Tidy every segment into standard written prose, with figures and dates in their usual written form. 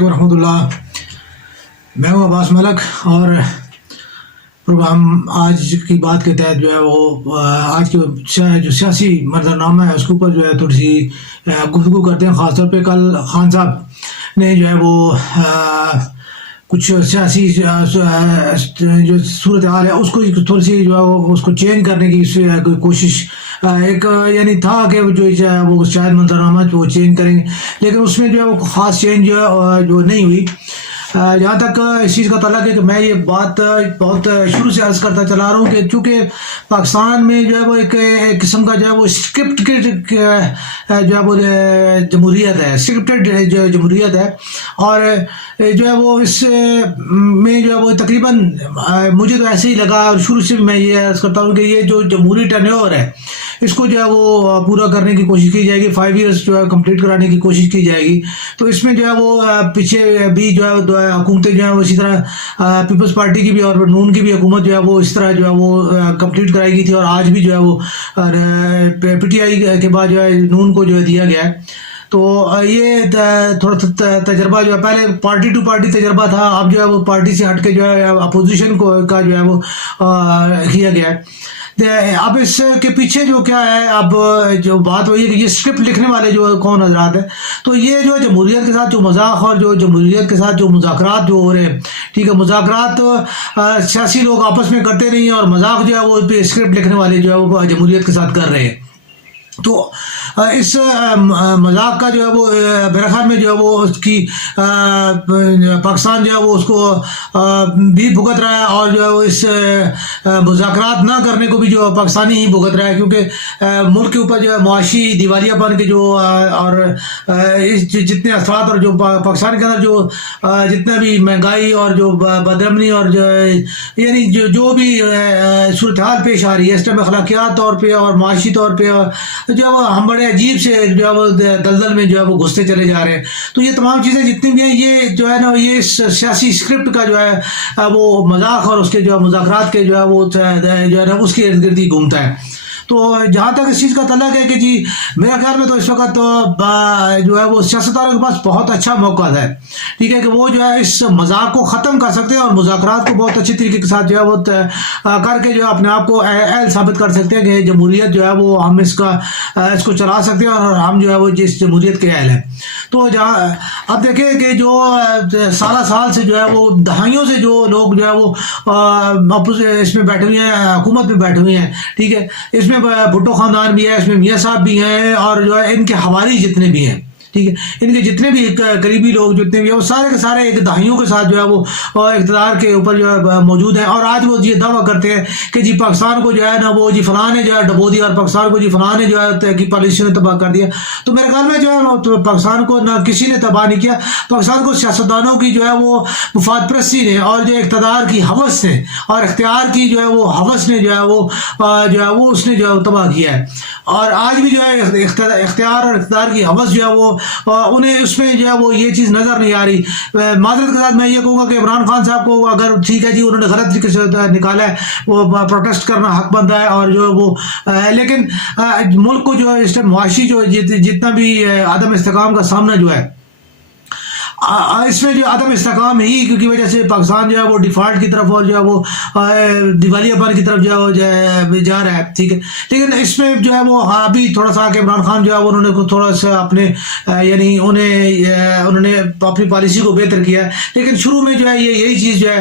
ورحمۃ اللہ، میں ہوں عباس ملک، اور پروگرام آج کی بات کے تحت جو ہے وہ آج کے جو سیاسی منظرنامہ ہے اس کے اوپر جو ہے تھوڑی سی گفتگو کرتے ہیں. خاص طور پہ کل خان صاحب نے جو ہے وہ کچھ سیاسی جو صورت حال ہے اس کو تھوڑی سی جو ہے وہ اس کو چینج کرنے کی کوشش ایک یعنی تھا کہ جو ہے وہ شاید منظرنامہ وہ چینج کریں گے، لیکن اس میں جو ہے وہ خاص چینج جو نہیں ہوئی. جہاں تک اس چیز کا تعلق ہے کہ میں یہ بات بہت شروع سے عرض کرتا چلا رہا ہوں کہ چونکہ پاکستان میں جو ہے وہ ایک قسم کا جو ہے وہ اسکرپٹ جو ہے وہ جمہوریت ہے، اسکرپٹڈ جو جمہوریت ہے، اور جو ہے وہ اس میں جو ہے وہ تقریباً مجھے تو ایسے ہی لگا، اور شروع سے میں یہ عرض کرتا ہوں کہ یہ جو جمہوری ٹرنیور ہے اس کو جو ہے وہ پورا کرنے کی کوشش کی جائے گی، 5 ایئرس جو ہے کمپلیٹ کرانے کی کوشش کی جائے گی. تو اس میں جو ہے وہ پیچھے بھی جو ہے حکومتیں جو ہیں وہ اسی طرح پیپلز پارٹی کی بھی اور نون کی بھی حکومت جو ہے وہ اس طرح جو ہے وہ کمپلیٹ کرائی گئی تھی، اور آج بھی جو ہے وہ پی ٹی آئی کے بعد جو ہے نون کو جو ہے دیا گیا ہے. تو یہ تھوڑا تجربہ جو ہے پہلے پارٹی ٹو پارٹی تجربہ تھا، اب جو ہے وہ پارٹی سے ہٹ کے جو ہے اپوزیشن کا جو ہے وہ کیا گیا ہے. اب اس کے پیچھے جو کیا ہے، اب جو بات وہی ہے کہ یہ اسکرپٹ لکھنے والے جو کون حضرات ہیں، تو یہ جو جمہوریت کے ساتھ جو مذاق اور جو جمہوریت کے ساتھ جو مذاکرات جو ہو رہے ہیں، ٹھیک ہے، مذاکرات سیاسی لوگ آپس میں کرتے نہیں ہیں، اور مذاق جو ہے وہ اسکرپٹ لکھنے والے جو ہے وہ جمہوریت کے ساتھ کر رہے ہیں. تو اس مذاق کا جو ہے وہ میرے خیال میں جو ہے وہ اس کی پاکستان جو ہے وہ اس کو بھی بھگت رہا ہے، اور جو ہے وہ اس مذاکرات نہ کرنے کو بھی جو پاکستانی ہی بھگت رہا ہے، کیونکہ ملک کے اوپر جو ہے معاشی دیوالیہ پن کے جو اور جتنے اثرات اور جو پاکستان کے اندر جو جتنا بھی مہنگائی اور جو بدامنی اور جو یعنی جو بھی صورتحال پیش آ رہی ہے اس ٹائم اخلاقیات طور پہ اور معاشی طور پہ جو ہے وہ ہم بڑے عجیب سے جو ہے وہ دلدل میں جو ہے وہ گھستے چلے جا رہے ہیں. تو یہ تمام چیزیں جتنی بھی ہیں یہ جو ہے نا یہ سیاسی اسکرپٹ کا جو ہے وہ مذاق اور اس کے جو مذاکرات کے جو ہے وہ جو ہے نا اس کے ارد گرد ہی گھومتا ہے. تو جہاں تک اس چیز کا تعلق ہے کہ جی میرے خیال میں تو اس وقت جو ہے وہ سیاستدانوں کے پاس بہت اچھا موقع ہے، ٹھیک ہے، کہ وہ جو ہے اس مذاق کو ختم کر سکتے ہیں اور مذاکرات کو بہت اچھی طریقے کے ساتھ جو ہے وہ کر کے جو ہے اپنے آپ کو اہل ثابت کر سکتے ہیں کہ جمہوریت جو ہے وہ ہم اس کو چلا سکتے ہیں اور ہم جو ہے وہ جس جمہوریت کے اہل ہیں. تو جہاں اب دیکھیں کہ جو سال سے جو ہے وہ دہائیوں سے جو لوگ جو ہے وہ اس میں بیٹھے ہوئے ہیں، حکومت میں بیٹھے ہوئے ہیں، ٹھیک ہے، اس میں بھٹو خاندان بھی ہے، اس میں میاں صاحب بھی ہیں، اور جو ہے ان کے حوالی جتنے بھی ہیں، ٹھیک ہے، ان کے جتنے بھی قریبی لوگ جتنے بھی ہیں وہ سارے کے سارے ایک دہائیوں کے ساتھ جو ہے وہ اقتدار کے اوپر جو ہے موجود ہیں، اور آج وہ یہ دعویٰ کرتے ہیں کہ جی پاکستان کو جو ہے نا وہ جی فلاں نے جو ہے ڈبو دیا، اور پاکستان کو جی فلاں نے جو ہے کی پالیسی نے تباہ کر دیا. تو میرے خیال میں جو ہے پاکستان کو نہ کسی نے تباہ نہیں کیا، پاکستان کو سیاستدانوں کی جو ہے وہ مفاد پرستی نے اور جو اقتدار کی ہوس نے اور اختیار کی جو ہے وہ ہوس نے جو ہے وہ اس نے جو ہے تباہ کیا ہے. اور آج بھی جو ہے اختیار اور اقتدار کی ہوس جو ہے وہ انہیں اس میں جو ہے وہ یہ چیز نظر نہیں آ رہی. معذرت کے ساتھ میں یہ کہوں گا کہ عمران خان صاحب کو اگر ٹھیک ہے جی انہوں نے غلط طریقے سے نکالا ہے، وہ پروٹیسٹ کرنا حق بنتا ہے، اور جو وہ لیکن ملک کو جو ہے اس معاشی جو جتنا بھی عدم استحکام کا سامنا جو ہے اس میں جو عدم استحکام ہی کی وجہ سے پاکستان جو ہے وہ ڈیفالٹ کی طرف اور جو ہے وہ دیوالیہ پن کی طرف جو ہے جا رہا ہے، ٹھیک ہے. لیکن اس میں جو ہے وہ ابھی تھوڑا سا کہ عمران خان جو ہے انہوں نے تھوڑا سا اپنے یعنی انہوں نے اپنی پالیسی کو بہتر کیا ہے، لیکن شروع میں جو ہے یہی چیز جو ہے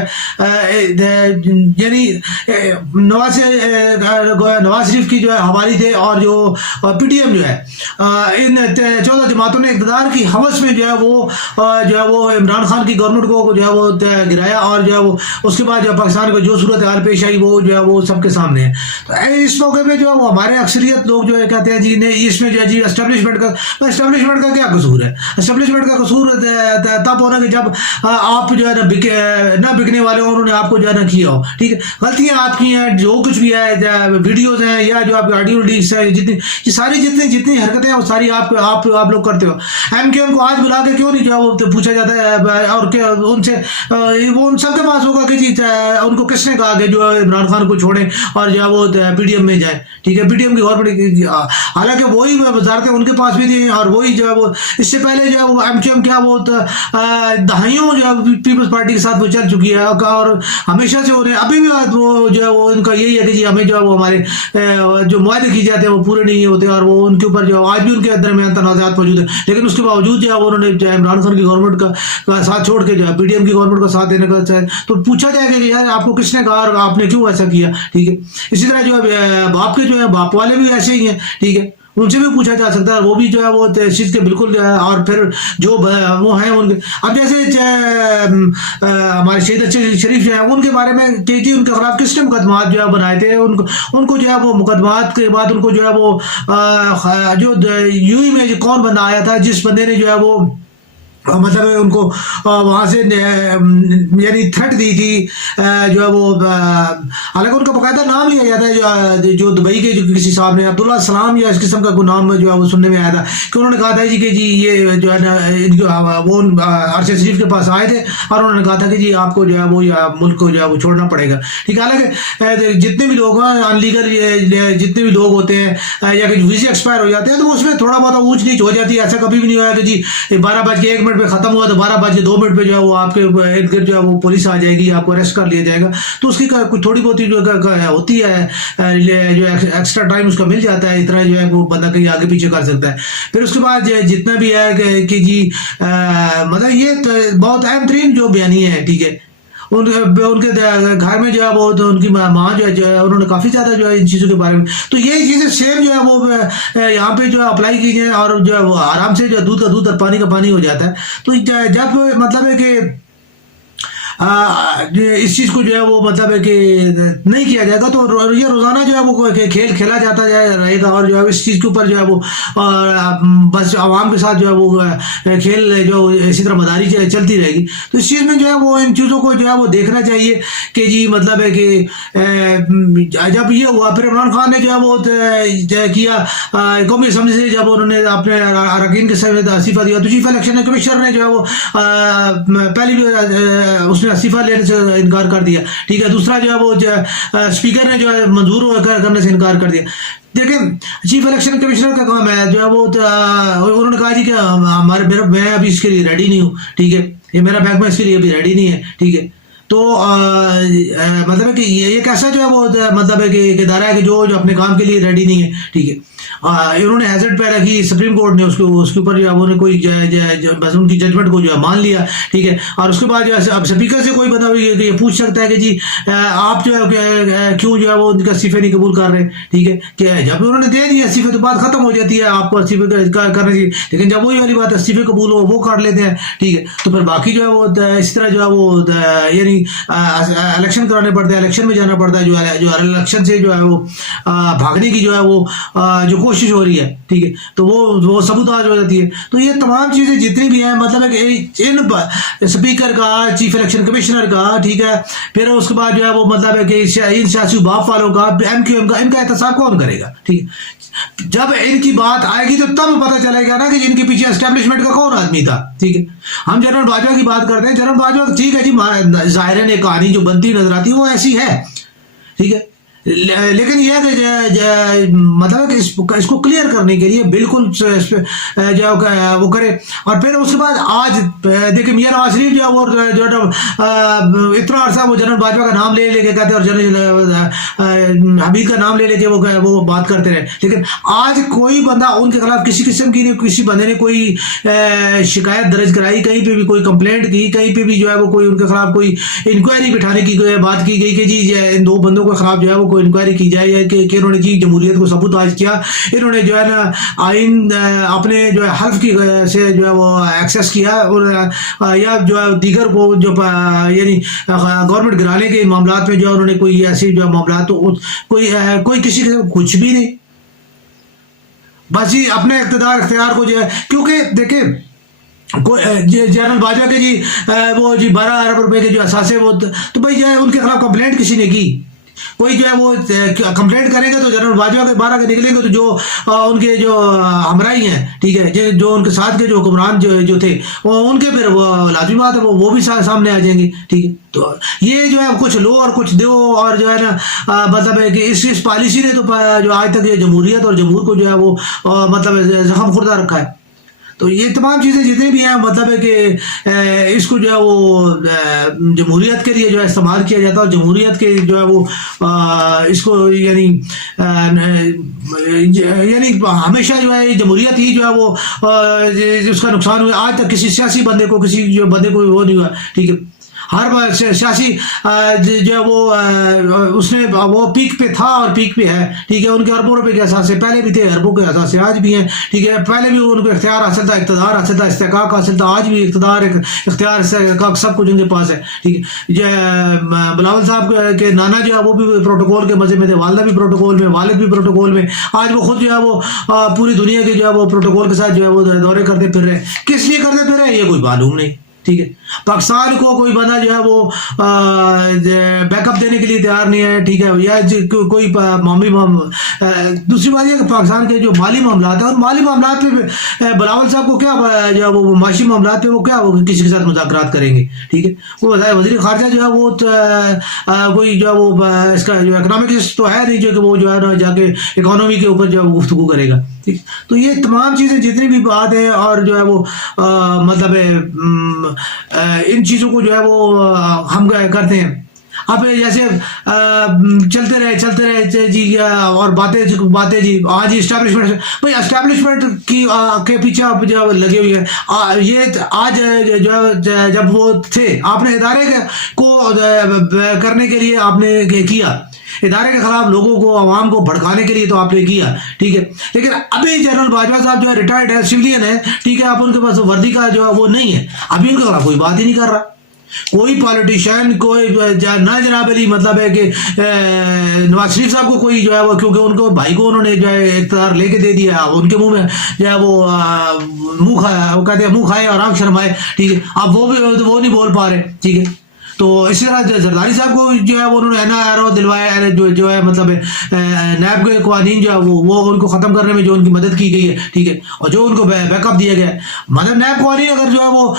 یعنی نواز شریف کی جو ہے حوالی تھے، اور جو پی ٹی ایم جو ہے ان 14 جماعتوں نے اقتدار کی ہوس میں جو ہے وہ عمران خان کی گورنمنٹ کو جو ہے وہ گرایا، اور جو ہے وہ اس کے بعد جو پاکستان کو جو صورتحال پیش آئی وہ جو ہے وہ سب کے سامنے ہے. تو اس موقع پہ جو ہے وہ ہمارے اکثریت لوگ جو ہے کہتے ہیں جی نہیں اس میں جو ہے جی اسٹیبلشمنٹ کا کیا قصور ہے. اسٹیبلشمنٹ کا قصور تب ہونا کہ جب آپ جو ہے نہ بکنے والے ہوں، انہوں نے آپ کو جو ہے نا کیا ہو، ٹھیک ہے. غلطیاں آپ کی ہیں، جو کچھ بھی ہے ویڈیوز ہیں یا جو آپ آڈیو لیکس ہیں، جتنی حرکتیں ہیں وہ ساری آپ لوگ کرتے ہو. ایم کیو ایم کو آج بلا کے کیوں نہیں جو ہے وہ پوچھا جاتا ہے اور کیا ان سے وہ ان سب کے پاس ہوگا کہ جی ان کو کس نے کہا کہ جو عمران خان کو چھوڑیں اور جو ہے وہ پی ڈی ایم میں جائے. ٹھیک ہے, پی ڈی ایم کی گورنمنٹ, حالانکہ وہی وزارتیں ان کے پاس بھی تھیں اور وہی جو ہے وہ اس سے پہلے جو ہے وہ ایم کیو ایم کیا وہ دہائیوں جو ہے پیپلز پارٹی کے ساتھ وہ چل چکی ہے اور ہمیشہ سے انہیں ابھی بھی وہ جو ہے وہ ان کا یہی ہے کہ جی ہمیں جو ہے وہ ہمارے جو معاہدے کی جاتے ہیں وہ پورے نہیں ہوتے اور وہ ان کے اوپر جو آج بھی ان کے درمیان تنازعات موجود ہیں. لیکن اس کے باوجود جو ہے انہوں نے عمران خان کی گورنمنٹ کا ساتھ چھوڑ کے جو ہے پی ڈی ایم کی گورنمنٹ کا ساتھ دینے کا چاہے تو پوچھا جائے گا کہ یار آپ کو کس نے کہا اور آپ نے کیوں ایسا کیا. ٹھیک ہے, اسی طرح جو ہے باپ کے جو ہے باپ والے بھی ایسے ہی ہیں. ٹھیک ہے, ان سے بھی پوچھا جا سکتا ہے, وہ بھی جو ہے وہ اس چیز کے بالکل جو ہے. اور پھر جو وہ ہیں ان کے اب جیسے ہمارے شہید اچھے شریف جو ہے ان کے بارے میں کہ جی ان کے خلاف کس نے مقدمات جو ہے بنائے تھے, ان کو جو ہے وہ مقدمات کے بعد ان کو جو ہے وہ جو یو ہی میں کون بندہ آیا تھا جس بندے نے جو ہے وہ مطلب ان کو وہاں سے یعنی تھرٹ دی تھی جو ہے وہ, حالانکہ ان کا باقاعدہ نام لیا جاتا ہے جو دبئی کے جو کسی صاحب نے عبداللہ السلام یا اس قسم کا کوئی نام جو ہے وہ سننے میں آیا تھا کہ انہوں نے کہا تھا جی کہ جی یہ جو ہے نا وہ ارشد شریف کے پاس آئے تھے اور انہوں نے کہا تھا کہ جی آپ کو جو ہے وہ ملک کو جو ہے وہ چھوڑنا پڑے گا. ٹھیک ہے, حالانکہ جتنے بھی لوگ ہیں ان لیگل جتنے بھی لوگ ہوتے ہیں یا کہ ویزے ایکسپائر ہو جاتے ہیں تو اس میں تھوڑا بہت اونچ نیچ ہو جاتی ہے. ایسا کبھی بھی نہیں ہوا کہ جی 12:01 پہ ختم ہوا تو 12:02 پہ جو ہے وہ آپ کے ارد گرد جو ہے وہ پولیس آ جائے گی, آپ کو اریسٹ کر لیا جائے گا. تو اس کی کوئی تھوڑی بہت جو ہوتی ہے جو ایکسٹرا ٹائم اس کا مل جاتا ہے, اتنا جو ہے وہ بندہ کہیں آگے پیچھے کر سکتا ہے. پھر اس کے بعد جتنا بھی ہے کہ جی مطلب یہ بہت اہم ترین جو بیانیہ ہے. ٹھیک ہے, ان کے گھر میں جو ہے وہ ان کی ماں جو ہے انہوں نے کافی زیادہ جو ہے ان چیزوں کے بارے میں تو یہ چیزیں سیم جو ہے وہ یہاں پہ جو ہے اپلائی کی جائیں اور جو ہے وہ آرام سے جو ہے دودھ کا دودھ اور پانی کا پانی ہو جاتا ہے. تو جب مطلب ہے کہ اس چیز کو جو ہے وہ مطلب ہے کہ نہیں کیا جائے گا تو یہ روزانہ جو ہے وہ کھیل کھیلا جاتا رہے گا اور جو ہے اس چیز کے اوپر جو ہے وہ بس عوام کے ساتھ جو ہے وہ کھیل جو اسی طرح مداری چلتی رہے گی. تو اس چیز میں جو ہے وہ ان چیزوں کو جو ہے وہ دیکھنا چاہیے کہ جی مطلب ہے کہ جب یہ ہوا پھر عمران خان نے جو ہے وہ کیا قومی اسمبلی سے جب انہوں نے اپنے اراکین کے ساتھ استعفیٰ دیا تو چیف الیکشن کمشنر نے جو ہے وہ پہلی اس نے استعفیٰ لینے سے انکار کر دیا. ٹھیک ہے, دوسرا جو ہے وہ اسپیکر نے جو ہے منظور کرنے سے انکار کر دیا. دیکھیں چیف الیکشن کمشنر کا کام ہے جو ہے وہ انہوں نے کہا جی کہ میں ابھی اس کے لیے ریڈی نہیں ہوں. ٹھیک ہے, یہ میرا بینک میں اس کے لیے ابھی ریڈی نہیں ہے. ٹھیک ہے, تو مطلب ہے کہ یہ ایک ایسا جو ہے وہ مطلب ہے کہ ادارہ ہے کہ جو اپنے کام کے لیے ریڈی نہیں ہے. ٹھیک ہے, انہوں نے ہیزٹ پہ رکھی, سپریم کورٹ نے اس کے اوپر جو ہے انہوں نے کوئی بس ان کی ججمنٹ کو جو ہے مان لیا. ٹھیک ہے, اور اس کے بعد جو ہے اب اسپیکر سے کوئی بندہ یہ پوچھ سکتا ہے کہ جی آپ جو ہے کیوں جو ہے وہ ان کا استعفے نہیں قبول کر رہے. ٹھیک ہے, کہ جب انہوں نے دے دیا استعفے تو بات ختم ہو جاتی ہے, آپ کو استعفے کرنا چاہیے. لیکن جب وہی والی بات استعفے قبول ہو وہ کر لیتے ہیں. ٹھیک ہے, تو پھر باقی جو ہے وہ اس طرح جو ہے وہ یعنی الیکشن کرانے پڑتے ہیں, الیکشن میں جانا پڑتا ہے, جو الیکشن سے جو ہے وہ بھاگنے کی جو ہے وہ جو کوشش ہو رہی ہے. ٹھیک ہے, تو وہ سبوتاژ ہو جاتی ہے. تو یہ تمام چیزیں جتنی بھی ہیں مطلب ہے کہ ان اسپیکر کا, چیف الیکشن کمشنر کا, ٹھیک ہے, پھر اس کے بعد جو ہے وہ مطلب ہے کہ ان سیاسی باپ والوں کا, ایم کیو ایم کا, ان کا احتساب کون کرے گا. ٹھیک ہے, جب ان کی بات آئے گی تو تب پتہ چلے گا نا کہ ان کے پیچھے اسٹیبلشمنٹ کا کون آدمی تھا. ٹھیک ہے, ہم جنرل باجوہ کی بات کرتے ہیں, جنرل باجوہ ٹھیک ہے جی ظاہر ہے کہانی جو بنتی نظر آتی ہے وہ ایسی ہے. ٹھیک ہے, لیکن یہ کہ مطلب کہ اس کو کلیئر کرنے کے لیے بالکل جو وہ کرے. اور پھر اس کے بعد آج دیکھیں میاں نواز شریف جو ہے وہ اتنا عرصہ وہ جنرل باجوہ کا نام لے کے کہتے اور جنرل حمید کا نام لے کے وہ بات کرتے رہے. لیکن آج کوئی بندہ ان کے خلاف کسی قسم کی نہیں, کسی بندے نے کوئی شکایت درج کرائی, کہیں پہ بھی کوئی کمپلینٹ کی, کہیں پہ بھی جو ہے وہ کوئی ان کے خلاف کوئی انکوائری بٹھانے کی بات کی گئی کہ جی ان دو بندوں کے خلاف جو ہے وہ کوئی انکوائری کی جائے کہ انہوں نے جی جمہوریت کو سبوتاژ کیا, انہوں نے جو ہے نا آئین اپنے جو ہے حلف کی سے جو ہے وہ ایکسیس کیا, اور یا جو ہے دیگر کو جو یعنی گورنمنٹ گرانے کے معاملات میں جو ہے انہوں نے کوئی ایسی جو معاملات تو کوئی کسی کے کچھ بھی نہیں, بس جی اپنے اختیار کو جو ہے, کیونکہ دیکھیں جنرل باجوہ کے جی وہ جی 12 ارب روپے کے جو اثاثے وہ تو بھائی جو ہے ان کے خلاف کمپلینٹ کسی نے کی. کوئی جو ہے وہ کمپلینٹ کرے گا تو جنرل باجوہ کے باہر کے نکلیں گے تو جو ان کے جو ہمراہی ہیں ٹھیک ہے جو ان کے ساتھ کے جو حکمران جو تھے وہ ان کے پھر وہ لازمی بات ہے وہ بھی سامنے آ جائیں گے ٹھیک ہے. تو یہ جو ہے کچھ لو اور کچھ دو اور جو ہے نا مطلب ہے کہ اس پالیسی نے تو جو آج تک یہ جمہوریت اور جمہور کو جو ہے وہ مطلب زخم خوردہ رکھا ہے. تو یہ تمام چیزیں جتنی بھی ہیں مطلب ہے کہ اس کو جو ہے وہ جمہوریت کے لیے جو ہے استعمال کیا جاتا ہے اور جمہوریت کے جو ہے وہ اس کو یعنی ہمیشہ جو ہے جمہوریت ہی جو ہے وہ اس کا نقصان ہوا. آج تک کسی سیاسی بندے کو کسی جو بندے کو وہ نہیں ہوا ٹھیک ہے. ہر سیاسی جو ہے وہ اس نے وہ پیک پہ تھا اور پیک پہ ہے ٹھیک ہے. ان کے اربوں روپے کے احساس سے پہلے بھی تھے, اربوں کے احساس سے آج بھی ہیں ٹھیک ہے. پہلے بھی ان کو اختیار حاصل تھا, اقتدار حاصل تھا, استحقاق حاصل تھا, آج بھی اقتدار اختیار استحقاق سب کچھ ان کے پاس ہے ٹھیک ہے. جو بلاول صاحب کے نانا جو ہے وہ بھی پروٹوکول کے مزے میں تھے, والدہ بھی پروٹوکول میں, والد بھی پروٹوکول میں. آج وہ خود جو ہے وہ پوری دنیا کے جو ہے وہ پروٹوکول کے ساتھ جو ہے وہ دورے کرتے پھر رہے. کس لیے کرتے پھر رہے یہ کوئی معلوم نہیں ٹھیک ہے. پاکستان کو کوئی بندہ جو ہے وہ بیک اپ دینے کے لیے تیار نہیں ہے ٹھیک ہے. یا کوئی دوسری بات یہ کہ پاکستان کے جو مالی معاملات ہیں اور مالی معاملات پہ بلاول صاحب کو کیا جو ہے وہ معاشی معاملات پہ وہ کیا کسی کے ساتھ مذاکرات کریں گے ٹھیک ہے. وہ وزیر خارجہ جو ہے وہ کوئی جو ہے وہ اس کا جو اکنامکس تو ہے نہیں جو کہ وہ جو ہے نا جا کے اکانومی کے اوپر جو ہے وہ گفتگو کرے گا ٹھیک. تو یہ تمام چیزیں جتنی بھی بات ہے اور جو ہے وہ مطلب ان چیزوں کو جو ہے وہ ہم کرتے ہیں. اب جیسے چلتے رہے جی اور باتیں جی ہاں جی اسٹیبلشمنٹ بھائی اسٹیبلشمنٹ کے پیچھے آپ جو لگے ہوئے ہیں. یہ آج جب وہ تھے آپ نے ادارے کو کرنے کے لیے آپ نے کیا, ادارے کے خلاف لوگوں کو عوام کو بھڑکانے کے لیے تو آپ نے کیا ٹھیک ہے. لیکن ابھی جنرل باجوہ صاحب جو ہے ریٹائرڈ ہے, سویلین ہے ٹھیک ہے. اب ان کے پاس وردی کا جو ہے وہ نہیں ہے, ابھی ان کے خلاف کوئی بات ہی نہیں کر رہا کوئی پالیٹیشین, کوئی نہ جناب علی مطلب ہے کہ نواز شریف صاحب کو کوئی جو ہے وہ کیونکہ ان کو بھائی کو انہوں نے جو ہے اقتدار لے کے دے دیا, ان کے منہ میں جو ہے وہ منہ کھایا, وہ کہتے ہیں منہ کھائے اور آنکھ شرمائے ٹھیک ہے. اب وہ نہیں بول پا رہے ٹھیک ہے. تو اسی طرح زرداری صاحب کو جو ہے انہوں نے NRO دلوایا جو ہے مطلب نیب کے قوانین جو ہے وہ ان کو ختم کرنے میں جو ان کی مدد کی گئی ہے ٹھیک ہے, اور جو ان کو بیک اپ دیا گیا ہے. مطلب نیب قوانین اگر جو ہے وہ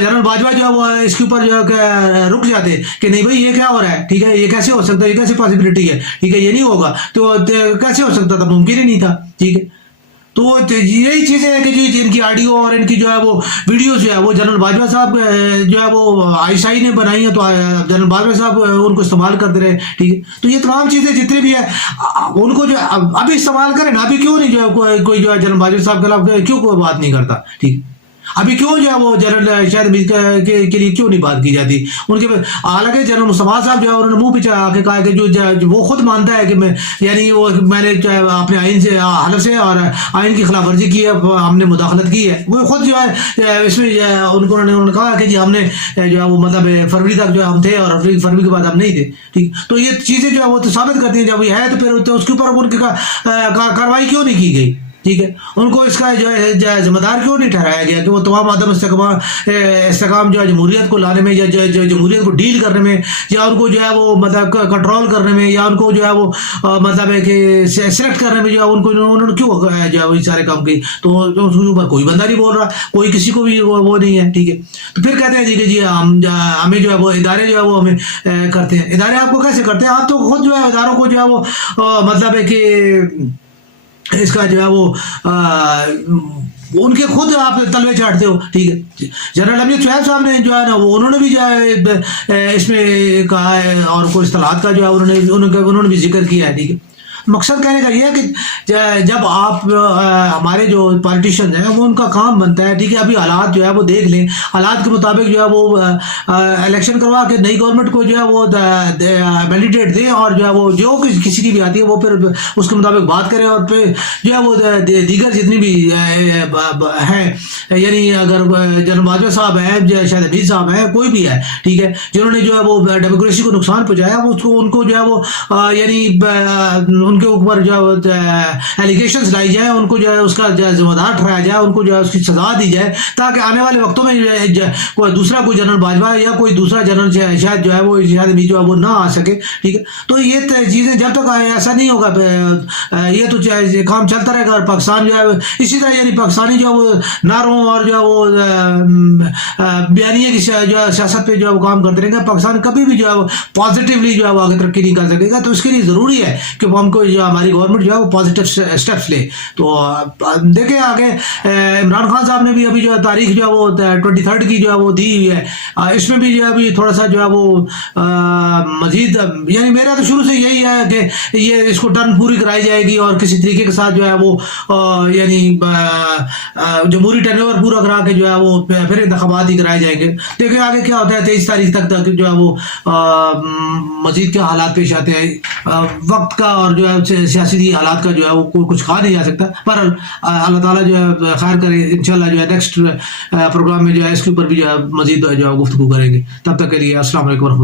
جنرل باجوہ جو ہے وہ اس کے اوپر جو ہے رک جاتے کہ نہیں بھائی یہ کیا ہو رہا ہے ٹھیک ہے, یہ کیسے ہو سکتا ہے, یہ کیسے پاسبلٹی ہے ٹھیک ہے, یہ نہیں ہوگا تو کیسے ہو سکتا تھا, ممکن ہی نہیں تھا ٹھیک ہے. تو یہی چیزیں ہیں کہ ان کی آڈیو اور ان کی جو ہے وہ ویڈیوز جو ہے وہ جنرل باجوہ صاحب جو ہے وہ آئی نے بنائی ہیں, تو جنرل باجوہ صاحب ان کو استعمال کرتے رہے ٹھیک ہے. تو یہ تمام چیزیں جتنی بھی ہیں ان کو جو ابھی استعمال کریں نا, ابھی کیوں نہیں جو ہے کوئی جو ہے جنرل باجوہ صاحب کے خلاف کیوں کوئی بات نہیں کرتا ٹھیک. ابھی کیوں جو ہے وہ جنرل شاہد حمید کے لیے کیوں نہیں بات کی جاتی ان کے. حالانکہ جنرل مصطفیٰ صاحب جو ہے انہوں نے منہ پہ آ کے کہا کہ جو وہ خود مانتا ہے کہ میں نے اپنے آئین سے حلف سے اور آئین کی خلاف ورزی کی ہے, ہم نے مداخلت کی ہے. وہ خود جو ہے اس میں انہوں نے کہا کہ جی ہم نے جو ہے وہ مطلب فروری تک جو ہم تھے اور فروری کے بعد ہم نہیں تھے ٹھیک. تو یہ چیزیں جو ہے وہ تو ثابت کرتی ہیں جب یہ ہے تو پھر اس کے اوپر ان کی کارروائی کیوں نہیں کی گئی ٹھیک ہے. ان کو اس کا جو ہے ذمہ دار کیوں نہیں ٹھہرایا گیا کہ وہ تمام عدم استحکام جو ہے جمہوریت کو لانے میں یا جمہوریت کو ڈیل کرنے میں یا ان کو جو ہے وہ مطلب کنٹرول کرنے میں یا ان کو جو ہے وہ مطلب ہے کہ سلیکٹ کرنے میں جو ہے ان کو انہوں نے کیوں جو ہے وہ سارے کام کی. تو اس کے اوپر کوئی بندہ نہیں بول رہا, کوئی کسی کو بھی وہ نہیں ہے ٹھیک ہے. تو پھر کہتے ہیں جی کہ جی ہمیں جو ہے وہ ادارے جو ہے وہ ہمیں کرتے ہیں. ادارے آپ کو کیسے کرتے ہیں, آپ تو خود جو ہے اداروں کو جو ہے وہ مطلب ہے کہ اس کا جو ہے وہ ان کے خود آپ تلوے چاٹتے ہو ٹھیک ہے. جنرل امجد شعیب صاحب نے جو ہے نا وہ انہوں نے بھی جو ہے اس میں کہا ہے اور کوئی اصطلاحات کا جو ہے انہوں نے بھی ذکر کیا ہے ٹھیک ہے. مقصد کہنے کا یہ ہے کہ جب آپ ہمارے جو پالیٹیشین ہیں وہ ان کا کام بنتا ہے ٹھیک ہے. ابھی حالات جو ہے وہ دیکھ لیں, حالات کے مطابق جو ہے وہ الیکشن کروا کے نئی گورنمنٹ کو جو ہے وہ مینڈیٹ دیں اور جو ہے وہ جو کسی کی بھی آتی ہے وہ پھر اس کے مطابق بات کریں اور پھر جو ہے وہ دیگر جتنی بھی ہیں یعنی اگر جنرل باجوہ صاحب ہیں, شاہد حمید صاحب ہیں, کوئی بھی ہے ٹھیک ہے جنہوں نے جو ہے وہ ڈیموکریسی کو نقصان پہنچایا ان کو جو ہے وہ یعنی ان کے اوپر جو ایلیگیشنز لائی جائے, ان کو جو ہے اس کا ذمہ دار ٹھہرایا جائے, ان کو جو ہے اس کی سزا دی جائے, تاکہ آنے والے وقتوں میں کوئی دوسرا کوئی جنرل باجوہ یا کوئی دوسرا جنرل شاید جو ہے وہ شاید بھی جو ہے وہ نہ آ سکے. ٹھیک ہے, تو یہ چیزیں جب تک ایسا نہیں ہوگا یہ تو کام چلتا رہے گا. اور پاکستان جو ہے اسی طرح یعنی پاکستانی جو ہے وہ نعروں اور جو ہے وہ بیانیے کی جو ہے سیاست پہ جو ہے وہ کام کرتے رہیں گے. پاکستان کبھی بھی جو ہے وہ پازیٹیولی جو ہے وہ آگے ترقی نہیں کر سکے گا. تو اس کے لیے ضروری ہے کہ ہم کو جو ہماری گورنمنٹ جو ہے وہ پازیٹیو اسٹیپس لے. تو دیکھیں آگے عمران خان صاحب نے بھی ابھی جو ہے تاریخ جو ہے وہ 23 کی جو ہے وہ دی ہوئی ہے. اس میں بھی جو ہے ابھی تھوڑا سا جو ہے وہ مزید یعنی میرا تو شروع سے یہی ہے کہ یہ اس کو ٹرن پوری کرائی جائے گی اور کسی طریقے کے ساتھ جو ہے وہ یعنی جمہوری ٹرن اوور پورا کرا کے جو ہے وہ پھر انتخابات ہی کرائے جائیں گے. دیکھیں آگے کیا ہوتا ہے. 23 تاریخ تک جو ہے وہ مزید کیا حالات پیش آتے ہیں, وقت کا اور جو ہے سیاسی حالات کا جو ہے وہ کچھ کہا نہیں جا سکتا. پر اللہ تعالیٰ جو ہے خیر کرے, انشاءاللہ جو ہے نیکسٹ پروگرام میں جو ہے اس کے اوپر بھی جو ہے مزید جو ہے گفتگو کریں گے. تب تک کے لیے السلام علیکم ورحمۃ اللہ.